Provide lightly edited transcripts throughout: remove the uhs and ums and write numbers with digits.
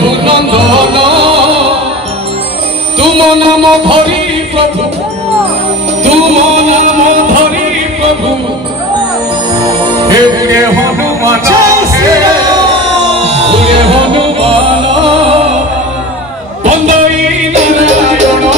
रघुनंदन तुम नाम धरी प्रभु तुम नाम धरी प्रभु हे हनुमान हे हनुमान बंदई नारायण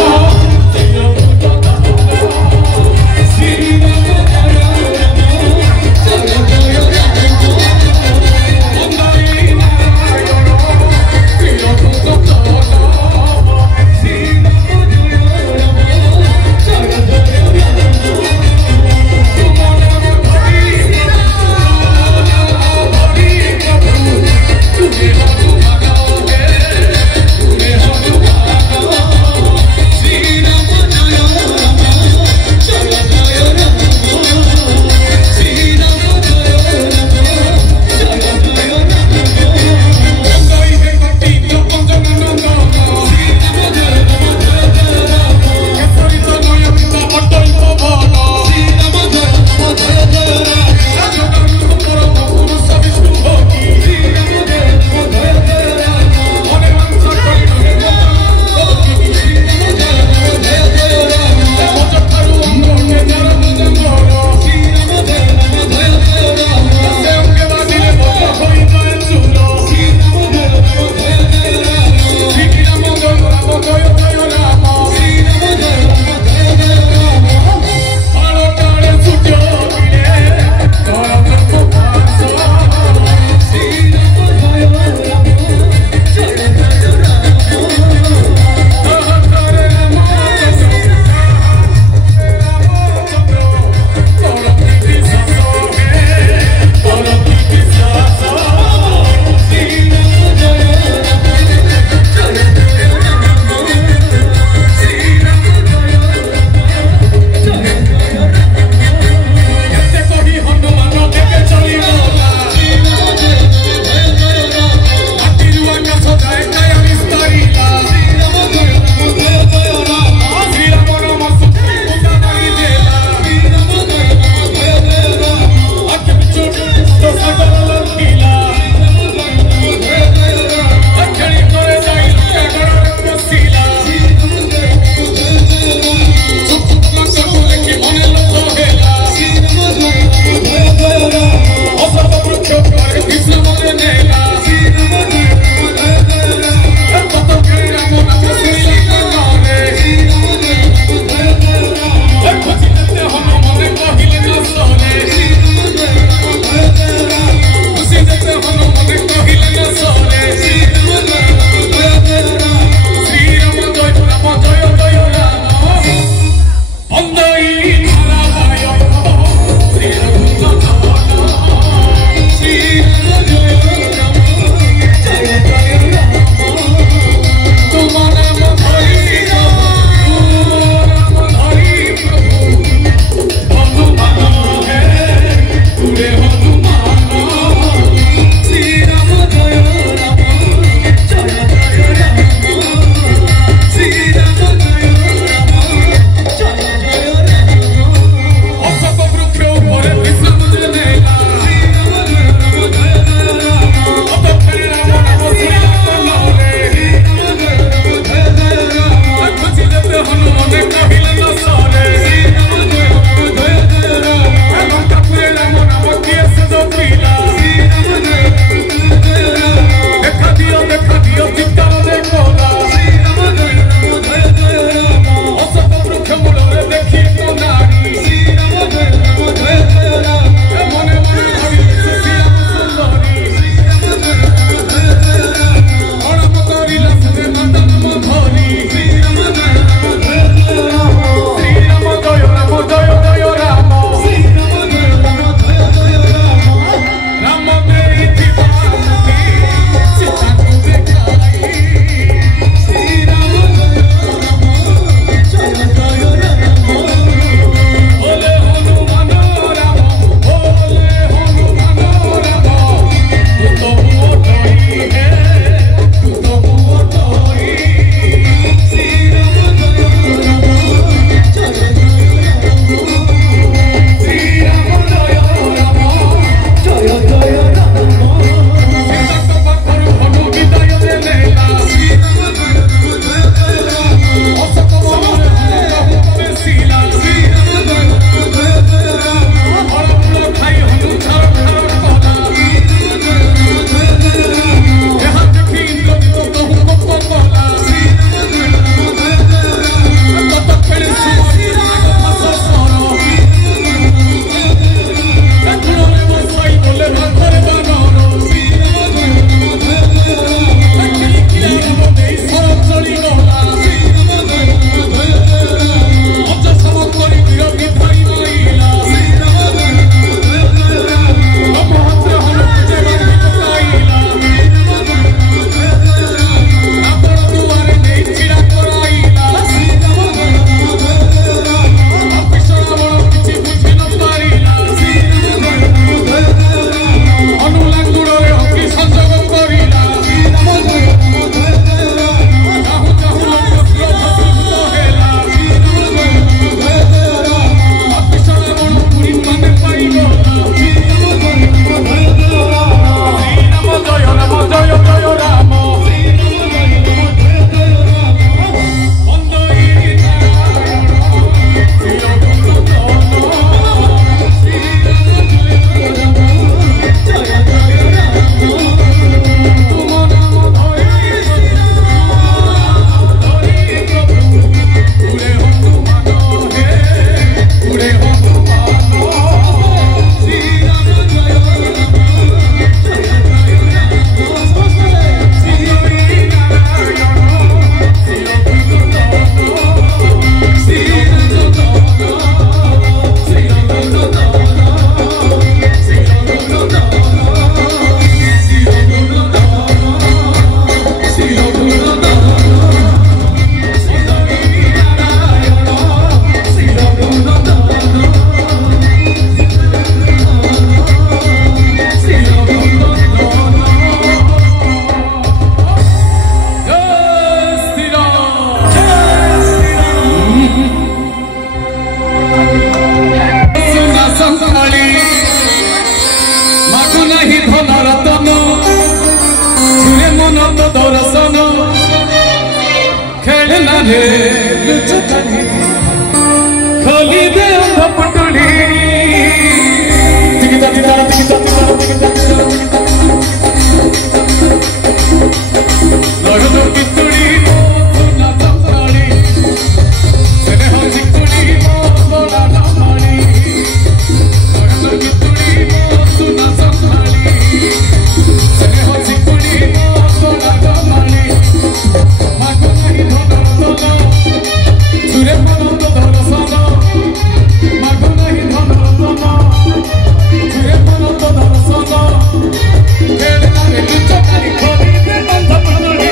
रे लुचकानी खोली दे अंधपुटुली टिकिटा टिकिटा टिकिटा टिकिटा लड़नो कितुड़ी सुना संसारी तेरे हो चिकुड़ी बड़ा नामारी लड़नो कितुड़ी सुना संसारी तेरे हो चिकुड़ी बड़ा नामारी मागो नहीं धनर तला छुरे पनंत दर्शन मागो नहीं धनर तला छुरे पनंत दर्शन खेलना रे लुचकानी खोली दे अंधपुटुली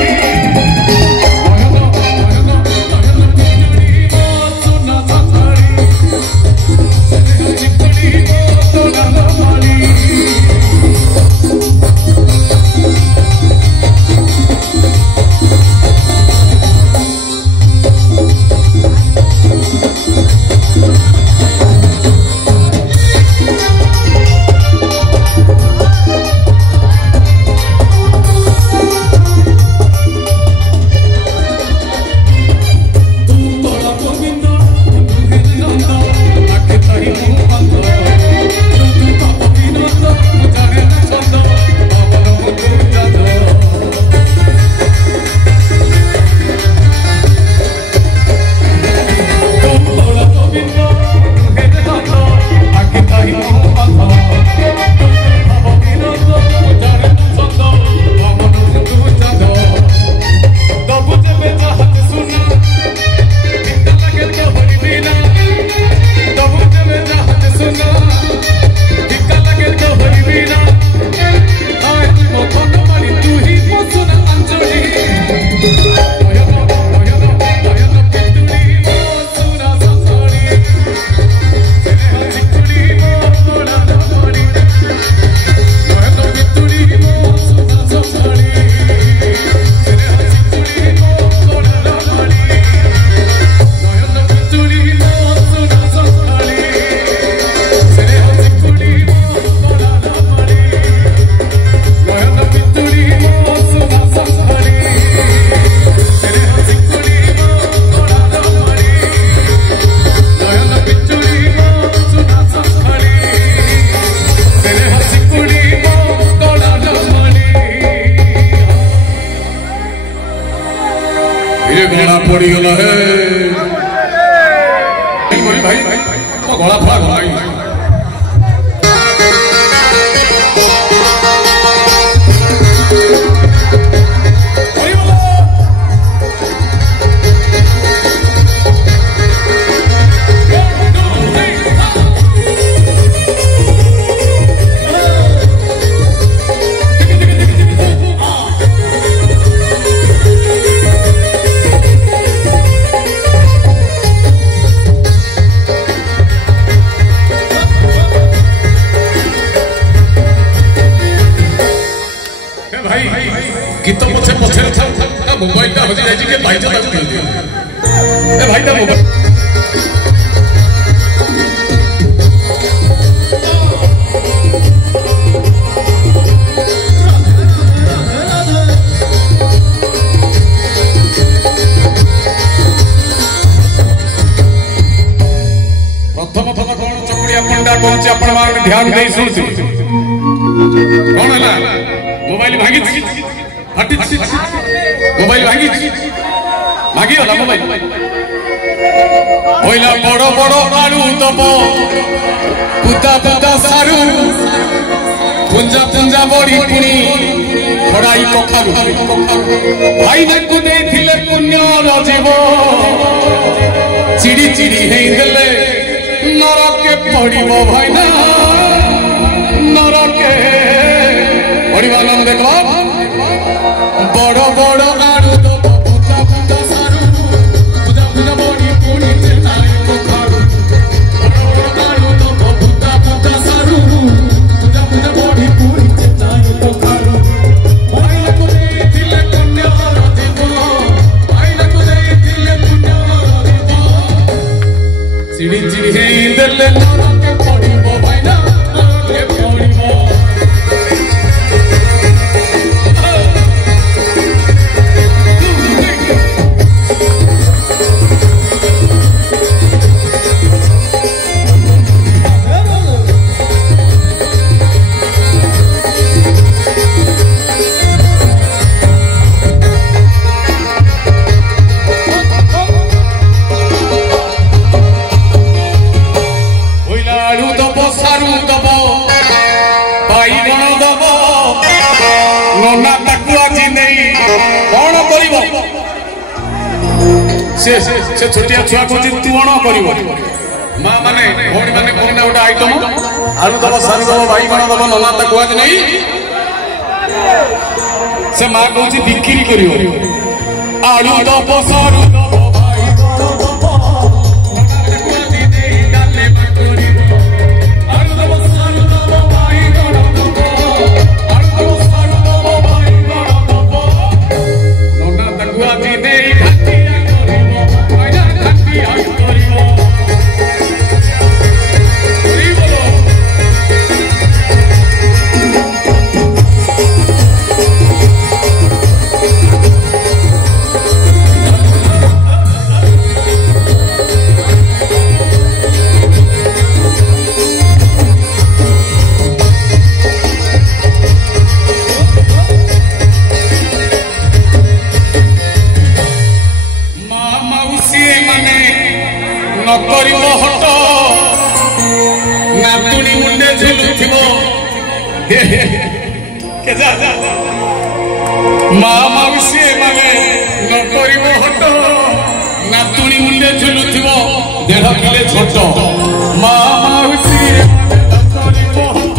गला पड़ी गला है भाई गला फाड़ भाई गीत पछे पछे था मोबाइल टा हजी जाई के भाई ता ए भाई ता मोबाइल प्रथम पद कोन चकुड़िया पंडा कोन से अपन मान ध्यान दे सुनछु कोन हला मोबाइल भागी मोबाइल भागी होला मोबाइल पहिला बड़ बड़ आलू दब पुता पुता सारू पुंजा पुंजा बड़ी पुणी खड़ाई कखारू भाई को देथिले पुण्यर जीव चिड़ी चिड़ी हेई देले नरके पड़िबो भाईना नरके पड़िबा नाम देखो बड़ बड़ आलू दब पुता पुता सारू पुता पुता बड़ी पुणी चेताई कखारू बड़ बड़ आलू दब पुता पुता सारू पुता पुता बड़ी पुणी चेताई कखारू भाई को देथिले पुण्यर जीव भाई को देथिले पुण्यर जीव चिड़ी चिड़ी हेई देले नरके पड़िबो भाईना नरके पड़िबो से छोटिया छुआ को तू अण कर माँ माने भौणी माने कहना गोटे आइटम आलू दब सारू दब बैगण दब नना ता कहते नहीं से माँ कौन बिक्री कर आलू दब सारू माँ माउसी माने नकरी हट नातुणी मुंडे झुलुथिब 1.5 किलो छोट माँ माउसी नकरी हट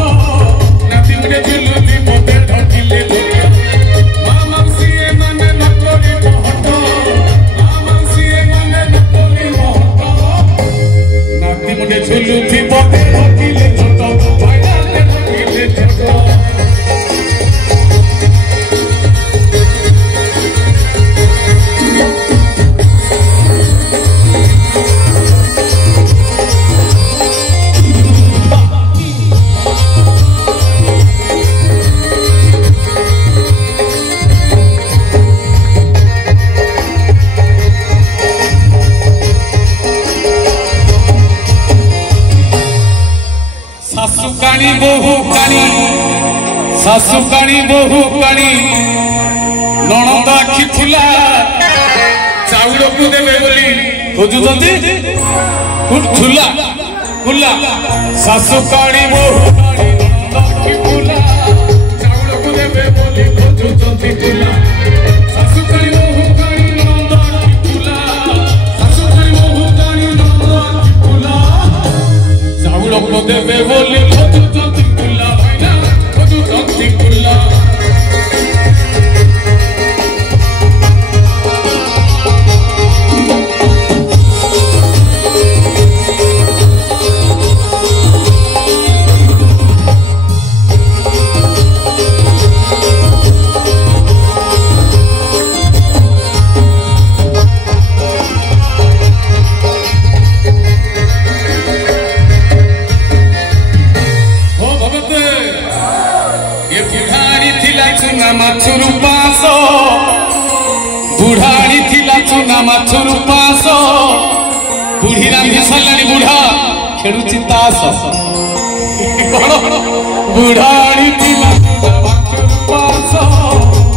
नाती मुंडे झुलुथिब 1.5 किलो माँ माउसी माने नकरी हट माँ माउसी माने नकरी हट नाती मुंडे झुलुथिब 1.5 किलो छोट भाइला 1.5 किलो छोट सासु काणी बहु काणी नणंद आखि फुला चाउल को देवे बोली खोजुचंती फुला फुला सासु काणी बहु काणी नणंद आखि फुला चाउल को देवे बोली खोजुचंती फुला सासु काणी बहु काणी नणंद आखि फुला सासु काणी बहु काणी नणंद आखि फुला चाउल को देवे बोली खोजुचंती फुला भाइना खोजुचंती फुला माछुरु पास बुढ़ाड़ी थिला चुना माछुरु पास बुढ़ी रांधी साराणी बुढ़ा खेलुची तास बुढ़ाड़ी थिला चुना माछुरु पास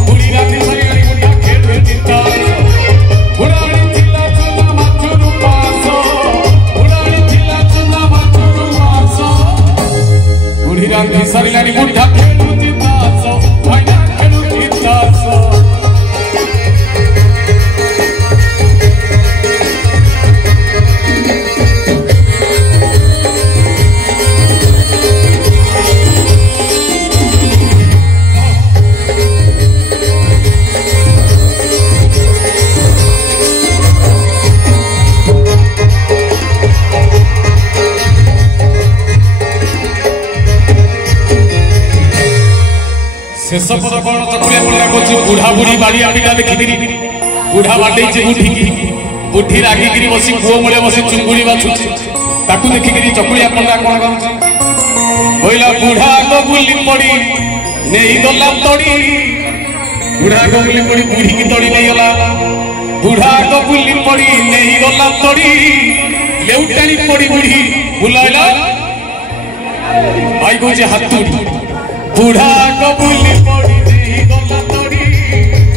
बुढ़ी रांधी साराणी बुढ़ा खेलुची तास बुढ़ाड़ी थिला चुना माछुरु पास बुढ़ाड़ी थिला चुना माछुरु पास बुढ़ी रांधी साराणी बुढ़ा खेलुची तास शेष पद कौन चकुलिया पड़ा कौन बुढ़ा बुढ़ी बाड़ी आड़ीटा देखी बुढ़ा बाटे बुढ़ी बुढ़ी रागिकी बस पुओ मूले बस चुंगुड़ी बाछुची ताकू देखिकी चकुलिया पंडा कौन कहला बुढ़ा को बुली पड़ी नहीं गला तड़ी बुढ़ा को बुली पड़ी बुढ़ी की तड़ी नहीं गला बुढ़ा को बुली पड़ी नहीं गला तड़ी लेउटाणी पड़ी बुढ़ी बुलाइला आई कहे हाथ बुढ़ा को बुली पड़ी नहीं गला तड़ी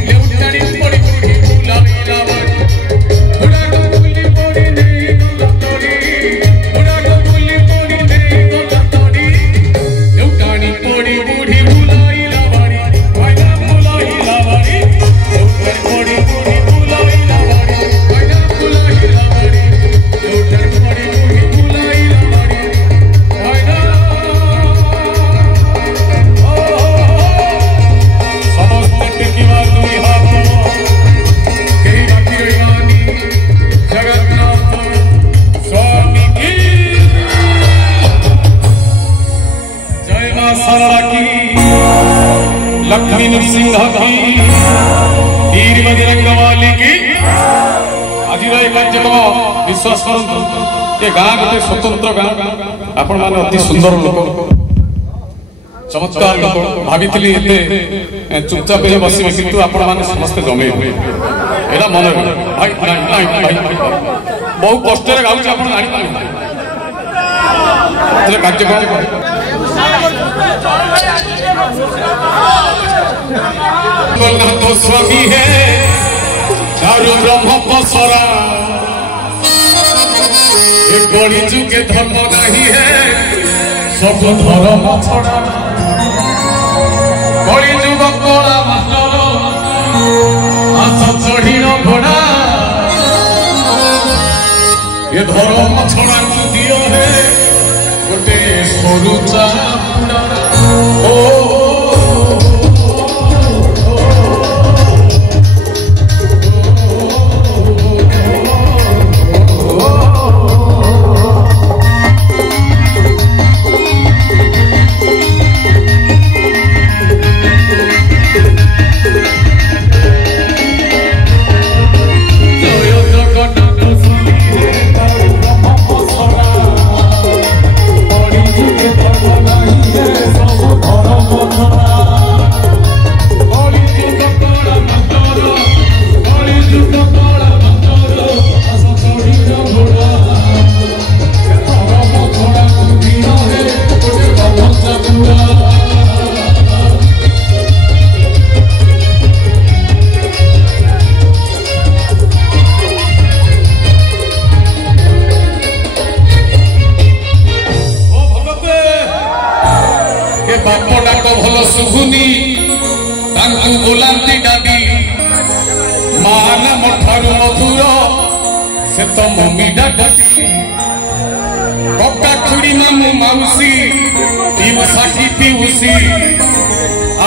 लेउटाणी पड़ी बुढ़ी बुलाइला बुढ़ा को बुली पड़ी नहीं गला तड़ी बुढ़ा को बुली पड़ी नहीं गला तड़ी लेउटाणी पड़ी बुढ़ी बुलाइला बाड़ी भाइना बुलाइला बाड़ी लेउटाणी पड़ी बुढ़ी बुलाइला बाड़ी भाइना लक्ष्मी नृसिंह की वीर बजरंग वाली की आज कार्यक्रम विश्वास कर ये गाँ गोटे स्वतंत्र गाँ आपण मैंने अति सुंदर लोक चमत्कार लोक भावी चुपचाप बसवे किंतु आपण मैंने समस्ते जमे एटा मन भाई बहुत कष्ट गाँव कार्यक्रम तो स्वामी है दारू ब्रह्म पसरा एक बड़ी जुगे धर्म नहीं है सब धर्म छड़ा बड़ी जुग कला आस चढ़ी घोड़ा ये धर्म छड़ा दियो है गोटे सरू चापुड़ा बोलांती दादी मान मठारू मधुर से तो मम्मी दादी कक्का खुड़ी मामू माउसी पिउसा की पिउसी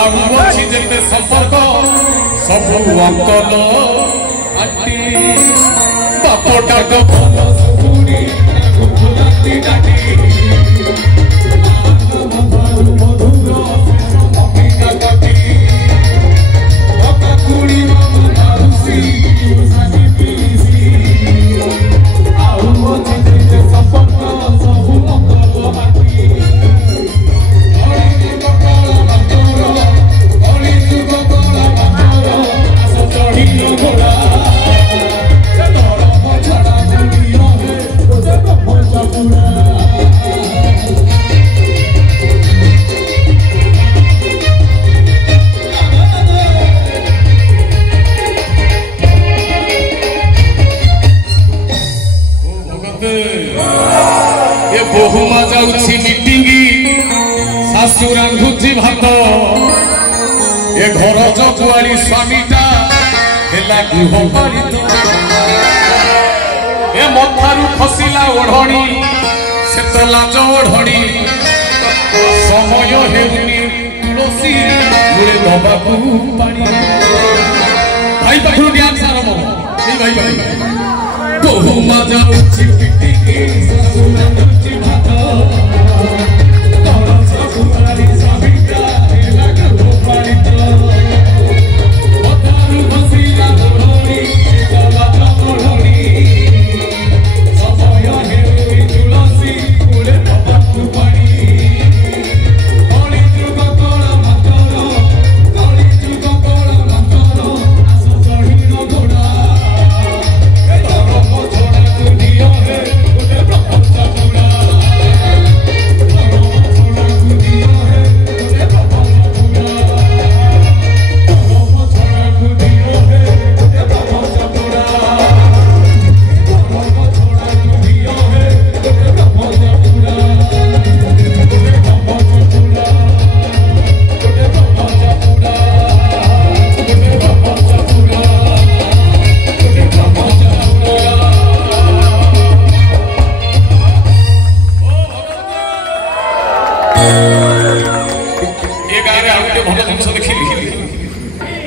आछि जेते संपर्क सब अंकल आंटी बापोटा को भलो सुनी बोलांती दादी बहुमा जाउछि मीटिंग सासु रांधुछि भात ए घर जजुआली स्वामीटा हेला गृहपालित ए मथारू खसिला ओढ़णी से तो लाज ओढ़णी समय हेउनी तुलसी मुळे दबाकू पानी भाई पाखु डांस आरंभ ए भाई भाई बहुमा जाउछि मीटिंग सासु रांधुछि भात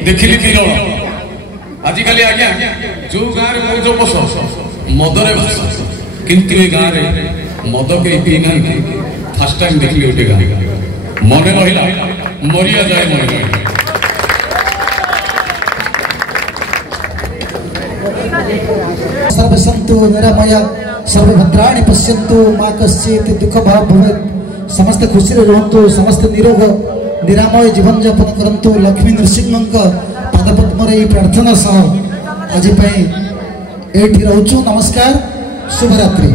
देखिली किरण आजिकल आज्ञा जो गाँव में जो बस मदरे भाष किंतु ए गाँव में मद के पी ना फर्स्ट टाइम देखली गोटे गाँ मन रहा मरिया जाए मन सर्वे सन्तु निरामया सर्वे भद्राणि पश्यन्तु माँ कश्चित् दुख भाव भवेत् समस्त खुशी रुहतु समस्त निरोग निरामय जीवन यापन करंतु लक्ष्मी नृसिंह पादपद्म प्रार्थना सह आज ये रोचु नमस्कार शुभरात्रि।